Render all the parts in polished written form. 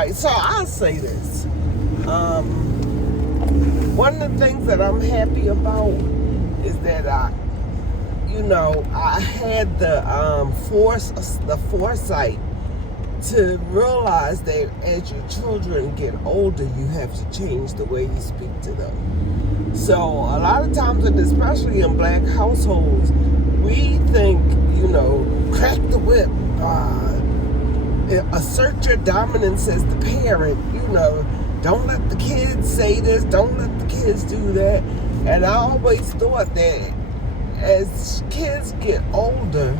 right, so I'll say this. One of the things that I'm happy about is that I had the foresight to realize that as your children get older, you have to change the way you speak to them. So a lot of times, and especially in black households, we think, crack the whip, assert your dominance as the parent, don't let the kids say this, don't let the kids do that. And I always thought that as kids get older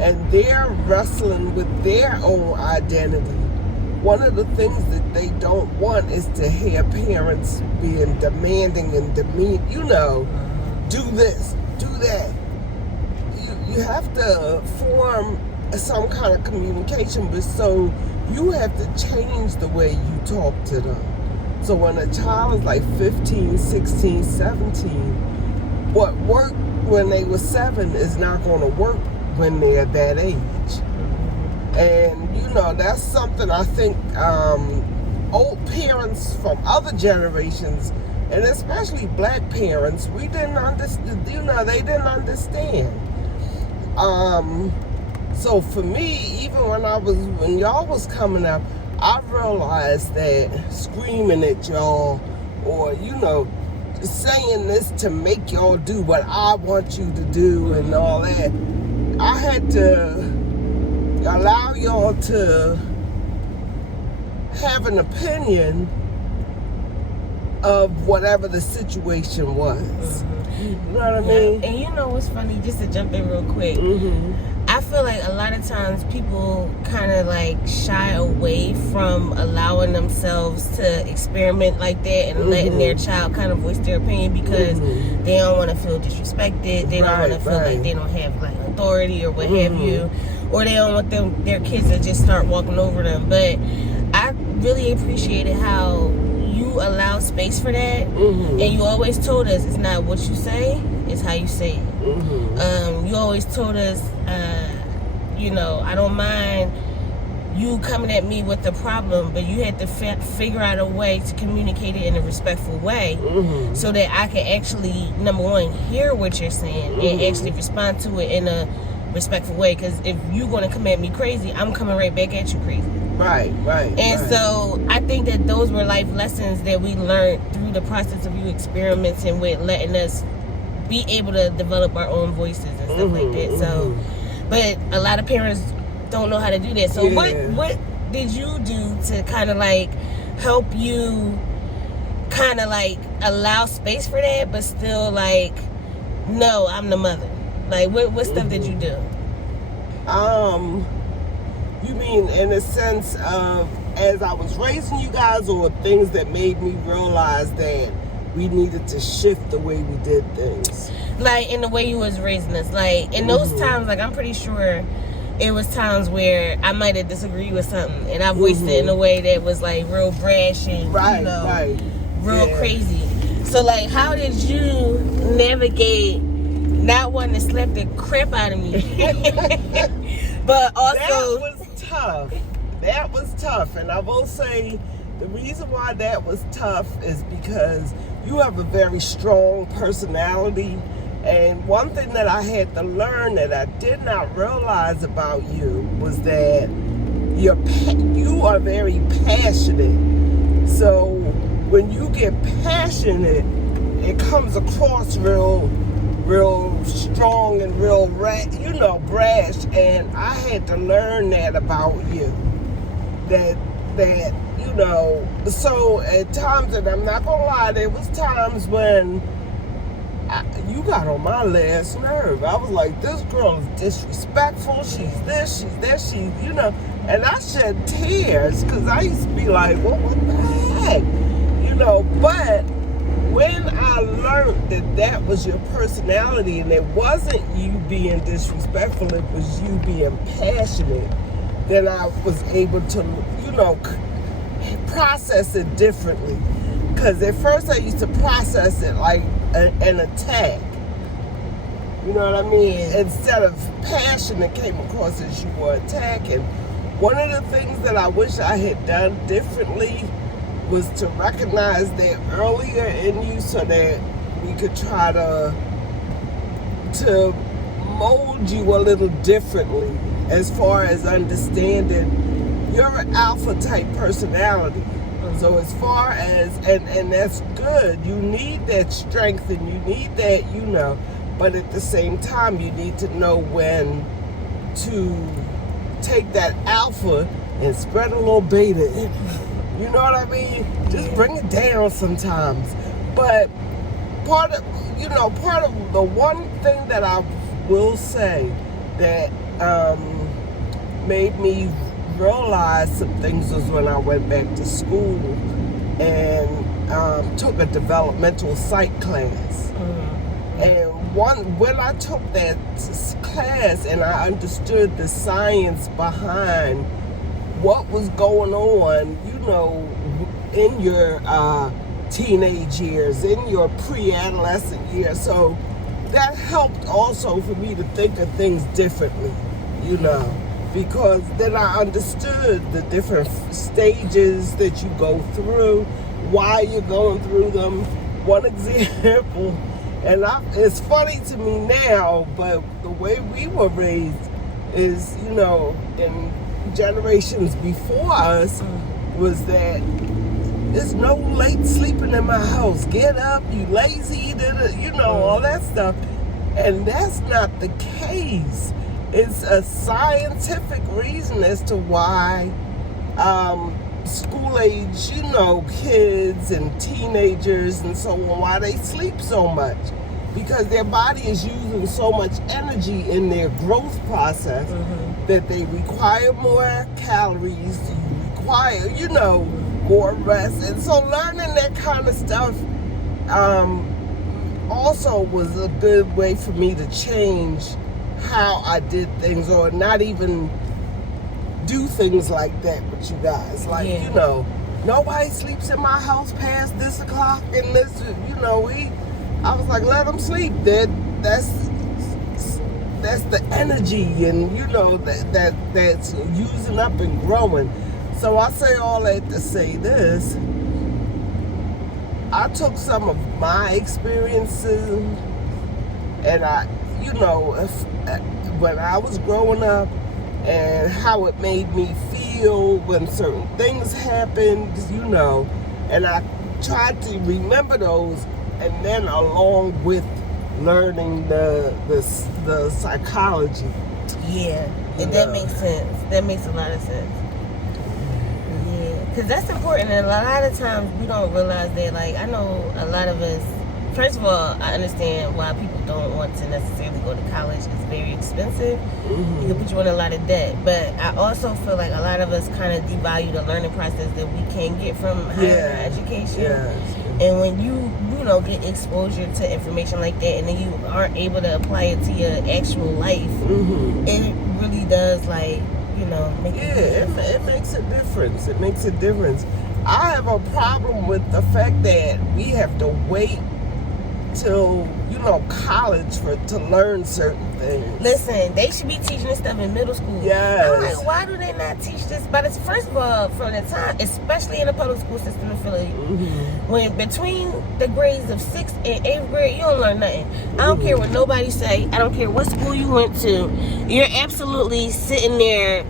and they're wrestling with their own identity, one of the things that they don't want is to hear parents being demanding and do this, do that. You have to form some kind of communication, but so you have to change the way you talk to them. So when a child is like 15, 16, 17, what worked when they were 7 is not going to work when they're that age. And that's something I think old parents from other generations, and especially black parents, we didn't understand. They didn't understand. So for me, even when y'all was coming up, I realized that screaming at y'all or saying this to make y'all do what I want you to do and all that, I had to allow y'all to have an opinion of whatever the situation was. Mm-hmm. You know what I mean? And what's funny, just to jump in real quick, I feel like a lot of times people kind of like shy away from allowing themselves to experiment like that and letting their child kind of voice their opinion because they don't want to feel disrespected. They don't want to feel like they don't have like authority or what have you, or they don't want their kids to just start walking over them. But I really appreciated how you allow space for that, and you always told us it's not what you say, it's how you say it. You always told us, I don't mind you coming at me with the problem, but you had to figure out a way to communicate it in a respectful way, so that I can actually, number one, hear what you're saying and actually respond to it in a respectful way. Because if you're going to come at me crazy, I'm coming right back at you crazy. Right. And so I think that those were life lessons that we learned through the process of you experimenting with letting us be able to develop our own voices and stuff like that. So, but a lot of parents don't know how to do that. So what did you do to kind of like help you kind of like allow space for that, but still like, no, I'm the mother? Like what stuff did you do? You mean in a sense of as I was raising you guys, or things that made me realize that we needed to shift the way we did things? Like in the way you was raising us. Like in those times, like I'm pretty sure it was times where I might have disagreed with something and I voiced it in a way that was like real brash and real crazy. So like how did you navigate not wanting to slap the crap out of me? But also that was tough, and I will say the reason why that was tough is because you have a very strong personality, and one thing that I had to learn that I did not realize about you was that you are very passionate. So when you get passionate, it comes across real strong and real brash, and I had to learn that about you. That so at times, and I'm not gonna lie, there was times when you got on my last nerve. I was like, this girl is disrespectful, she's this, she's that, and I shed tears because I used to be like, well, what the heck? But when I learned that was your personality and it wasn't you being disrespectful, it was you being passionate, then I was able to, process it differently. Because at first I used to process it like an attack. You know what I mean? Instead of passion, it came across as you were attacking. one of the things that I wish I had done differently was to recognize that earlier in you so that we could try to mold you a little differently as far as understanding you're an alpha type personality. So as far as, and that's good, you need that strength and you need that, but at the same time, you need to know when to take that alpha and spread a little beta in. You know what I mean? Just bring it down sometimes. But part of the one thing that I will say that made me realize some things was when I went back to school and took a developmental psych class. And when I took that class and I understood the science behind what was going on, in your teenage years, in your pre-adolescent years. So that helped also for me to think of things differently, because then I understood the different stages that you go through, why you're going through them. One example, and it's funny to me now, but the way we were raised is, in generations before us, was that there's no late sleeping in my house. Get up, you lazy, all that stuff. And that's not the case. It's a scientific reason as to why school age, kids and teenagers and so on, why they sleep so much. Because their body is using so much energy in their growth process that they require more calories, require, more rest. And so learning that kind of stuff also was a good way for me to change how I did things, or not even do things like that with you guys. Like, nobody sleeps in my house past this o'clock and this, I was like, let them sleep. That's the energy, and that's using up and growing. So I say all that to say this. I took some of my experiences and when I was growing up and how it made me feel when certain things happened, and I tried to remember those, and then along with learning the psychology. Yeah, and that makes sense. That makes a lot of sense. Yeah, because that's important, and a lot of times we don't realize that. Like, I know a lot of us, first of all, I understand why people don't want to necessarily go to college. It's very expensive. It can put you in a lot of debt. But I also feel like a lot of us kind of devalue the learning process that we can get from higher education. Yes. And when you get exposure to information like that, and then you aren't able to apply it to your actual life, it really does, make it makes a difference. It makes a difference. I have a problem with the fact that we have to wait till college to learn certain things. Listen, they should be teaching this stuff in middle school. Yes. I'm like, why do they not teach this? But it's, first of all, from the time, especially in the public school system in Philly, when between the grades of 6th and 8th grade, you don't learn nothing. I don't care what nobody say. I don't care what school you went to. You're absolutely sitting there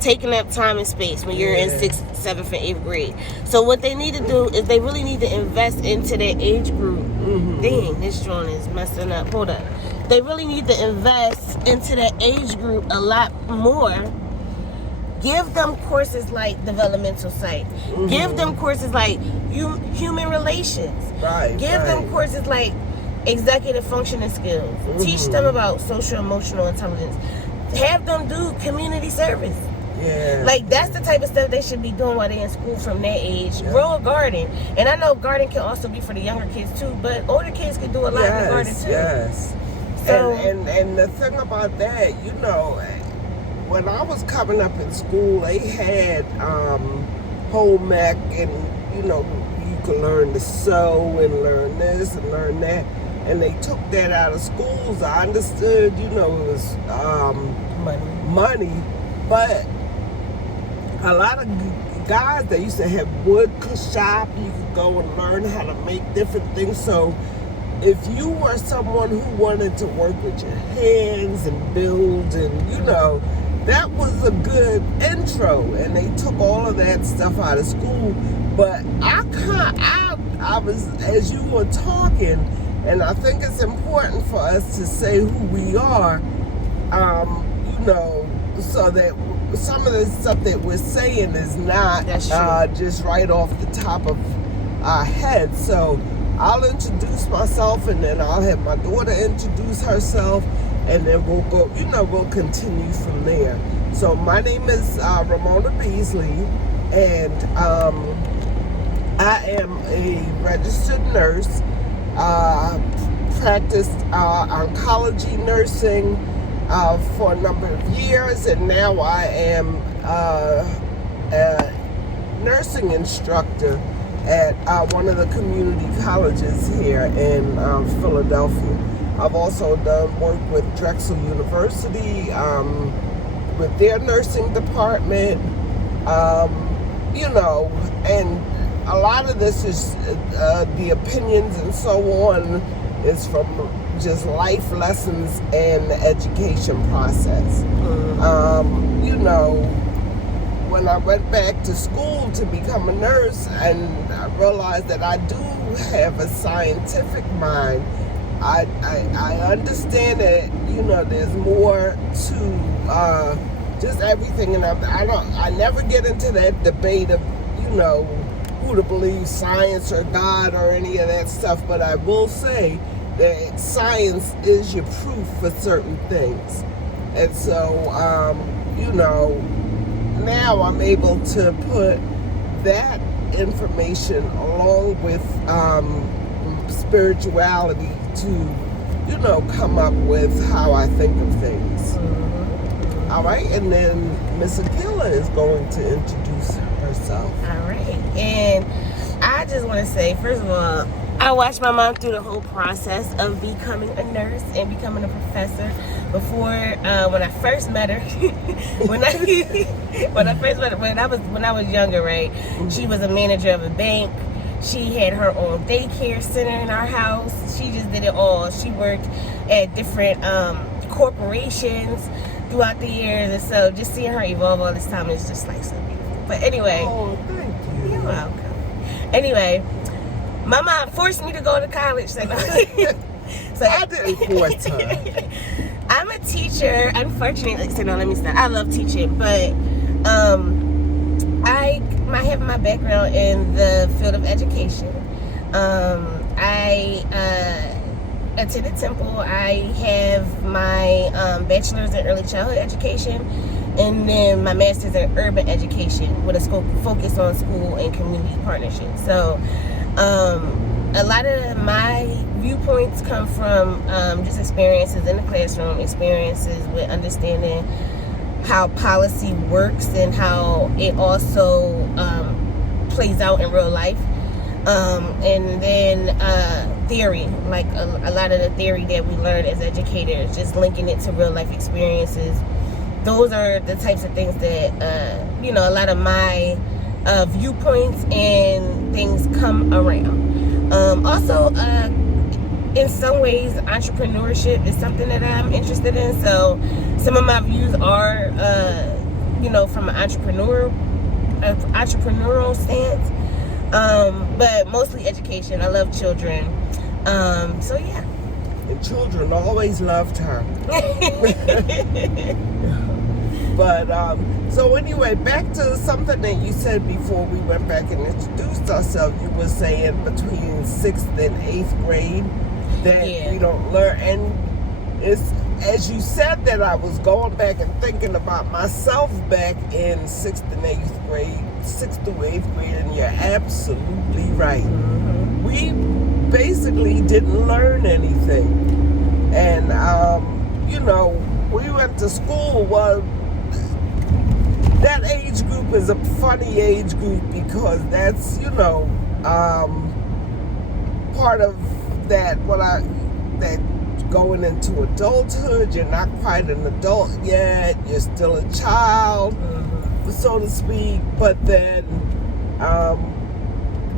taking up time and space when you're in 6th, 7th, and 8th grade. So what they need to do is they really need to invest into their age group. Dang, this joint is messing up. Hold up. They really need to invest into their age group a lot more. Give them courses like developmental psych. Give them courses like human relations. Give them courses like executive functioning skills. Teach them about socio-emotional intelligence. Have them do community service. Yeah. Like, that's the type of stuff they should be doing while they're in school from that age. Grow a garden. And I know garden can also be for the younger kids too, but older kids can do a lot in the garden too. Yes. So, and the thing about that, when I was coming up in school, they had home ec, and you could learn to sew and learn this and learn that. And they took that out of schools. I understood, it was money, but a lot of guys, they used to have wood shop. You could go and learn how to make different things. So if you were someone who wanted to work with your hands and build and, you know, that was a good intro. And they took all of that stuff out of school. But I was, as you were talking, and I think it's important for us to say who we are, you know, so that some of the stuff that we're saying is not just right off the top of our head. So I'll introduce myself, and then I'll have my daughter introduce herself, and then we'll go, you know, we'll continue from there. So my name is Ramona Beasley, and I am a registered nurse. Practiced oncology nursing for a number of years, and now I am a nursing instructor at one of the community colleges here in Philadelphia. I've also done work with Drexel University with their nursing department, you know, and a lot of this is the opinions and so on is from just life lessons and the education process. You know, when I went back to school to become a nurse, and I realized that I do have a scientific mind, I understand that, you know, there's more to just everything, and I never get into that debate of, you know, who to believe, science or God or any of that stuff, but I will say that science is your proof for certain things. And so, you know, now I'm able to put that information along with spirituality to, you know, come up with how I think of things. All right, and then Miss Akila is going to introduce herself. All right, and I just want to say, first of all, I watched my mom through the whole process of becoming a nurse and becoming a professor. Before, when I first met her, when I was younger, right? She was a manager of a bank. She had her own daycare center in our house. She just did it all. She worked at different corporations throughout the years, and so just seeing her evolve all this time is just like so beautiful. But anyway, oh, thank you. You're welcome. Anyway, my mom forced me to go to college. So I didn't force her. I'm a teacher, unfortunately. So no, let me stop. I love teaching, but I have my background in the field of education. I attended Temple. I have my bachelor's in early childhood education, and then my master's in urban education with a focus on school and community partnerships. So a lot of my viewpoints come from just experiences in the classroom, experiences with understanding how policy works and how it also plays out in real life. And then theory, like a lot of the theory that we learn as educators, just linking it to real life experiences. Those are the types of things that, you know, a lot of my viewpoints and things come around. Also, in some ways, entrepreneurship is something that I'm interested in. So some of my views are, you know, from an entrepreneurial stance. But mostly education. I love children. So yeah. And children always loved her. But so anyway, back to something that you said before we went back and introduced ourselves. You were saying between 6th and 8th grade that we don't learn, and it's, as you said that, I was going back and thinking about myself back in 6th and 8th grade, 6th through 8th grade, and you're absolutely right. We basically didn't learn anything, and you know, we went to school. Well, that age group is a funny age group because that's, you know, part of that that going into adulthood. You're not quite an adult yet. You're still a child. so to speak, but then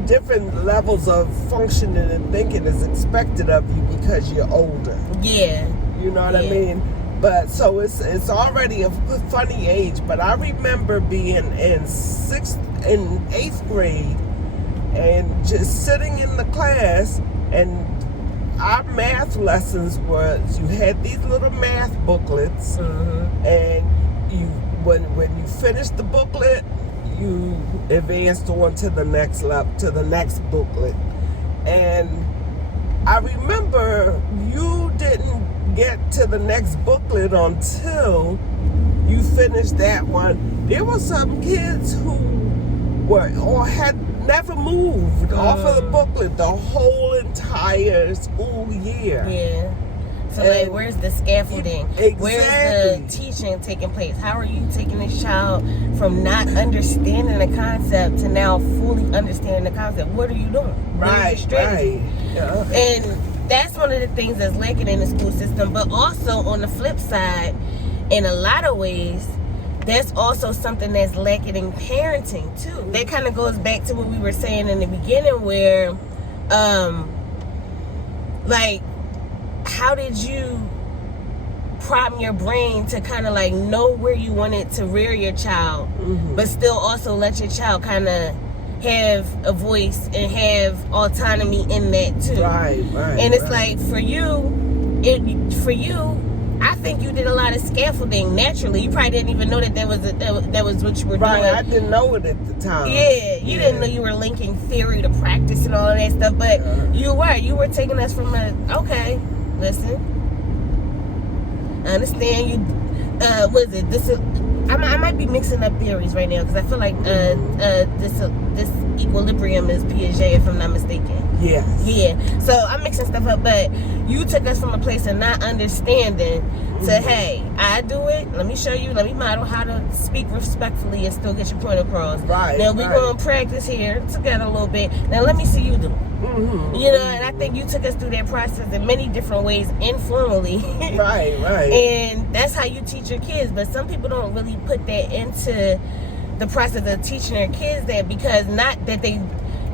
different levels of functioning and thinking is expected of you because you're older. Yeah. You know what I mean? But so it's already a funny age. But I remember being in 8th grade and just sitting in the class, and our math lessons was, you had these little math booklets, and when you finished the booklet, you advanced on to the next booklet. And I remember you didn't get to the next booklet until you finished that one. There were some kids who were or had never moved off of the booklet the whole entire school year. Yeah. So, like, where's the scaffolding? Exactly. Where's the teaching taking place? How are you taking this child from not understanding the concept to now fully understanding the concept? What are you doing? Right. Yeah. And that's one of the things that's lacking in the school system. But also, on the flip side, in a lot of ways, that's also something that's lacking in parenting, too. That kind of goes back to what we were saying in the beginning where, like, how did you prime your brain to kind of like know where you wanted to rear your child, but still also let your child kind of have a voice and have autonomy in that too? Right. And it's like for you, I think you did a lot of scaffolding naturally. You probably didn't even know that that was what you were doing. I didn't know it at the time. Yeah, you didn't know you were linking theory to practice and all of that stuff. But you were taking us from okay. Listen, I understand you. What is it? This I might be mixing up theories right now because I feel like this equilibrium is Piaget, if I'm not mistaken. Yes. Yeah. So I'm mixing stuff up, but you took us from a place of not understanding to, hey, I do it. Let me show you. Let me model how to speak respectfully and still get your point across. Right. Now we're going to practice here together a little bit. Now let me see you do it. You know, and I think you took us through that process in many different ways informally. Right. And that's how you teach your kids. But some people don't really put that into the process of teaching their kids that, because not that they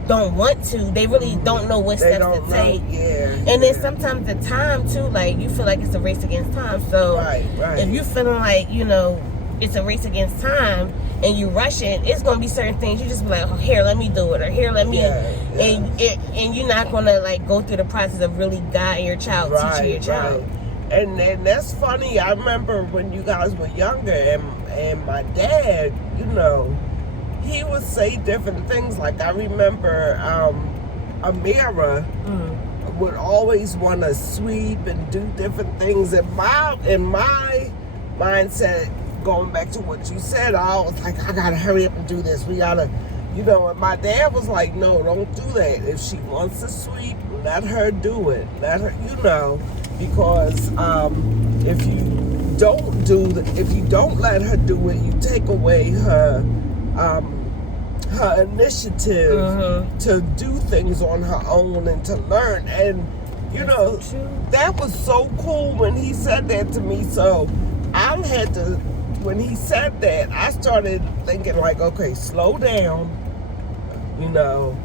don't want to, they really don't know what steps to take. And then sometimes the time too, like you feel like it's a race against time. So if you feeling like, you know, it's a race against time and you rushing, it's gonna be certain things you just be like, oh, here, let me do it, or here, let me and you're not gonna like go through the process of really guiding your child, teaching your child. And that's funny. I remember when you guys were younger, and my dad, you know, he would say different things. Like I remember Amira would always want to sweep and do different things. And in my mindset, going back to what you said, I was like, I gotta hurry up and do this. We gotta, you know. And my dad was like, no, don't do that. If she wants to sweep, let her do it. Let her, you know, because if you don't let her do it, you take away her initiative to do things on her own and to learn. And you know, that was so cool when he said that to me. So I had to, when he said that, I started thinking like, okay, slow down, you know,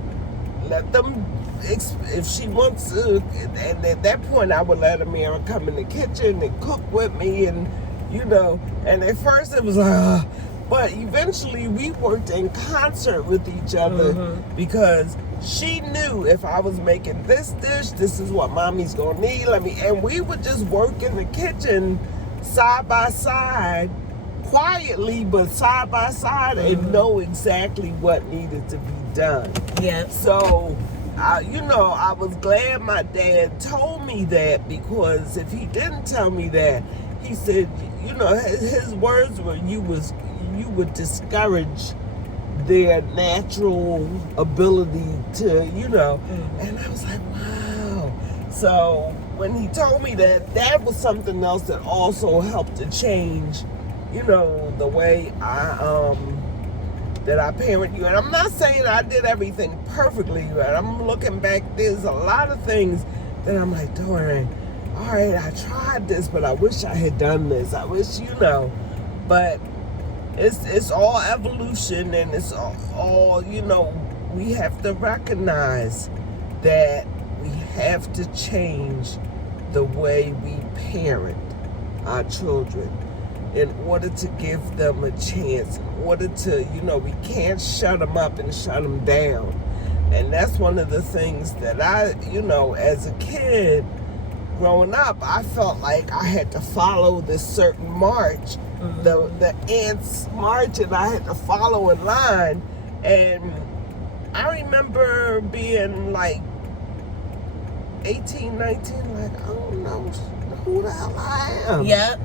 let them, if she wants to. And at that point I would let Amira come in the kitchen and cook with me, and you know, and at first it was like, but eventually we worked in concert with each other because she knew if I was making this dish, this is what mommy's gonna need. And we would just work in the kitchen side by side, quietly, but side by side, and know exactly what needed to be done. Yeah. So, you know, I was glad my dad told me that, because if he didn't tell me that, he said, you know, his words were, you would discourage their natural ability to, you know. And I was like, wow. So when he told me that, that was something else that also helped to change, you know, the way that I parent you. And I'm not saying I did everything perfectly, but I'm looking back, there's a lot of things that I'm like, darn, all right, I tried this, but I wish I had done this. I wish, you know, but it's all evolution, and it's all we have to recognize that we have to change the way we parent our children in order to give them a chance, in order to, we can't shut them up and shut them down. And that's one of the things that I, as a kid growing up, I felt like I had to follow this certain march, the ants march, and I had to follow in line. And I remember being like 18, 19, like, I don't know who the hell I am. Yep.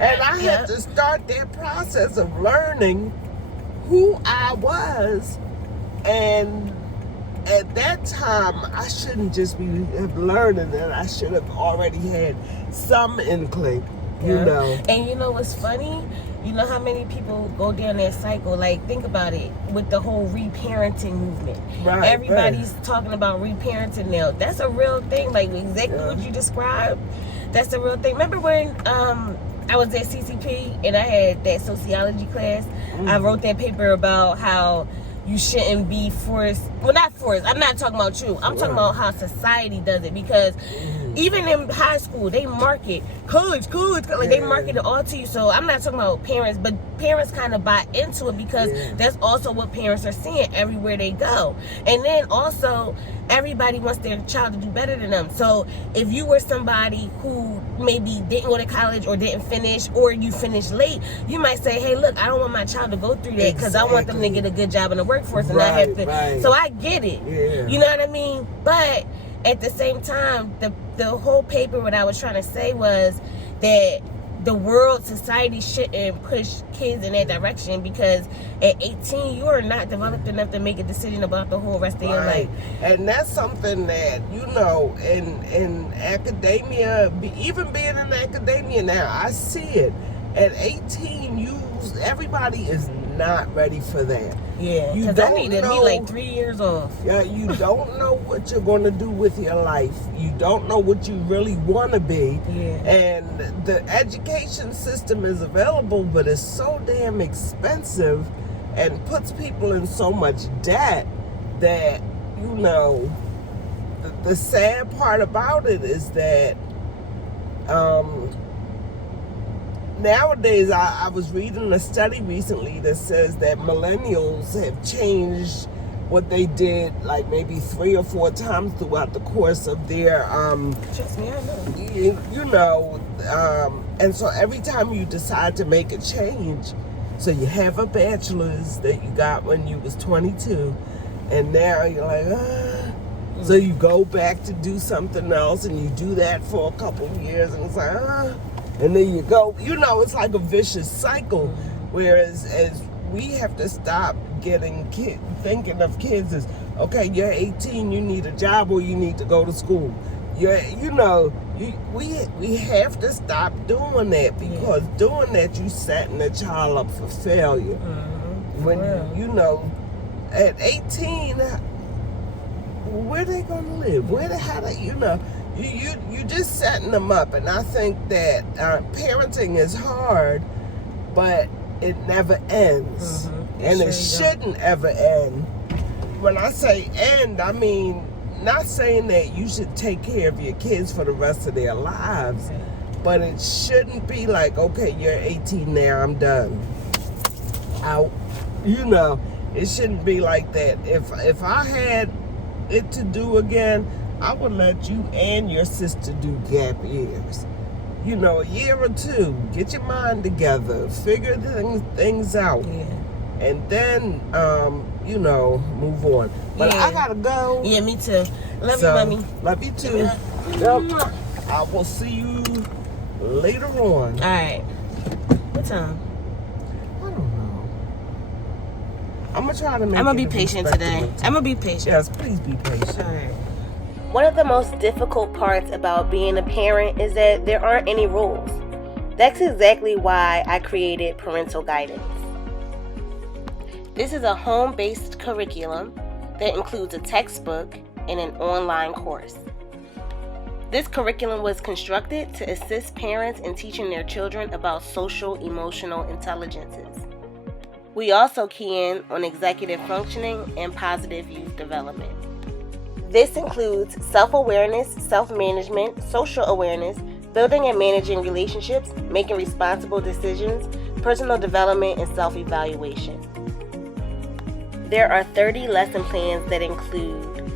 And I had to start that process of learning who I was. And at that time, I shouldn't just be learning it. I should have already had some inkling, And you know what's funny? You know how many people go down that cycle? Like, think about it with the whole reparenting movement. Right. Everybody's talking about reparenting now. That's a real thing. Like, exactly what you described. That's a real thing. Remember when I was at CCP and I had that sociology class? I wrote that paper about how you shouldn't be forced. Well, not forced. I'm not talking about you. I'm talking about how society does it. Because even in high school, they market college. Like, they market it all to you. So I'm not talking about parents, but parents kind of buy into it because that's also what parents are seeing everywhere they go. And then also, everybody wants their child to do better than them. So if you were somebody who maybe didn't go to college or didn't finish, or you finished late, you might say, hey, look, I don't want my child to go through that because I want them to get a good job in the workforce and not have to. So I get it. You know what I mean? But at the same time, the whole paper, what I was trying to say was that the world, society shouldn't push kids in that direction, because at 18 you are not developed enough to make a decision about the whole rest of your life. And that's something that, in academia, even being in academia now, I see it. At 18, everybody is not ready for that. Yeah, because I needed me like 3 years off. Yeah, you don't know what you're going to do with your life. You don't know what you really want to be. Yeah. And the education system is available, but it's so damn expensive and puts people in so much debt that, the sad part about it is that nowadays, I was reading a study recently that says that millennials have changed what they did like maybe 3 or 4 times throughout the course of their, Trust me, I know. And so every time you decide to make a change, so you have a bachelor's that you got when you was 22, and now you're like, so you go back to do something else, and you do that for a couple of years, and it's like, and then you go, it's like a vicious cycle. Whereas as we have to stop thinking of kids as, okay, you're 18, you need a job or you need to go to school. We have to stop doing that, because doing that, you setting the child up for failure. When at 18, where they gonna live? You just setting them up. And I think that parenting is hard, but it never ends. And it shouldn't ever end. When I say end, I mean not saying that you should take care of your kids for the rest of their lives, but it shouldn't be like, okay, you're 18 now, I'm done. Out. It shouldn't be like that. If I had it to do again, I would let you and your sister do gap years. A year or 2. Get your mind together. Figure things out. Yeah. And then, move on. But I gotta go. Yeah, me too. Love you, mommy. Love you too. Yep. I will see you later on. All right. What time? I don't know. I'm gonna try to make. I'm gonna be patient today. I'm gonna be patient. Yes, please be patient. All right. One of the most difficult parts about being a parent is that there aren't any rules. That's exactly why I created Parental Guidance. This is a home-based curriculum that includes a textbook and an online course. This curriculum was constructed to assist parents in teaching their children about social-emotional intelligences. We also key in on executive functioning and positive youth development. This includes self-awareness, self-management, social awareness, building and managing relationships, making responsible decisions, personal development, and self-evaluation. There are 30 lesson plans that include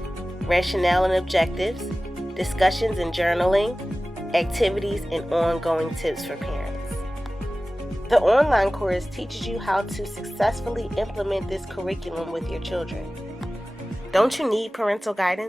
rationale and objectives, discussions and journaling, activities, and ongoing tips for parents. The online course teaches you how to successfully implement this curriculum with your children. Don't you need parental guidance?